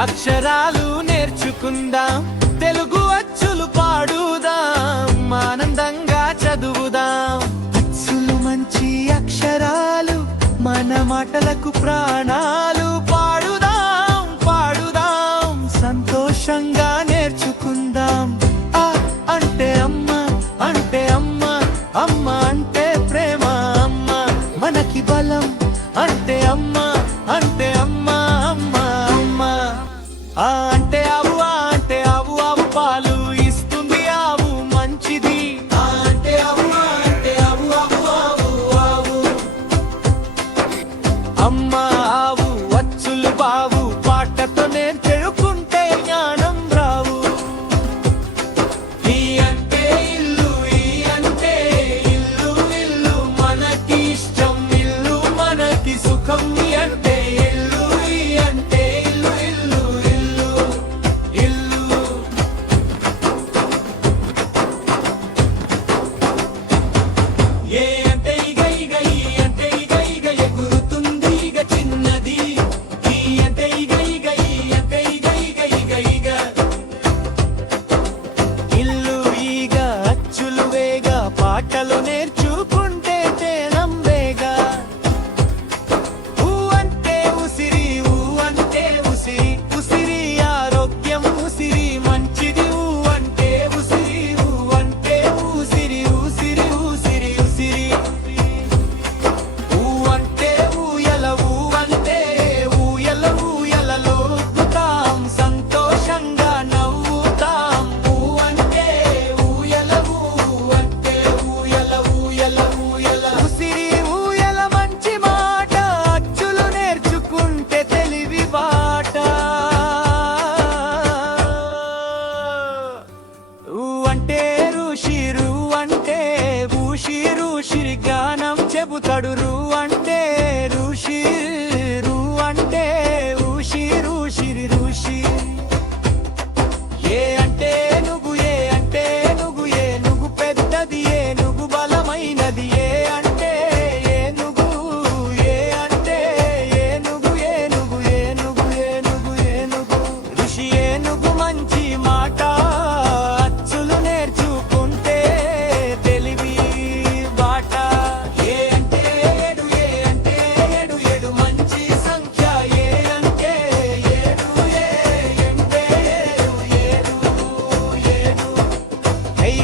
అక్షరాలు నేర్చుకుందాం తెలుగు అచ్చులు పాడుదాం ఆనందంగా చదువుదాం. అచ్చులు మంచి అక్షరాలు మన మాటలకు ప్రాణాలు. కడు రూ అంటే ఋషి రూ అంటే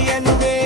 and away.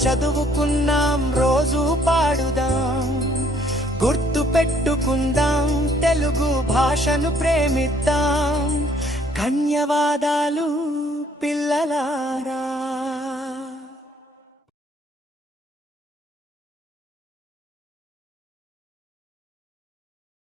చదువుకున్నాం రోజు పాడుదాం. గుర్తు పెట్టుకుందాం తెలుగు భాషను ప్రేమిద్దాం. ధన్యవాదాలు పిల్లలారా.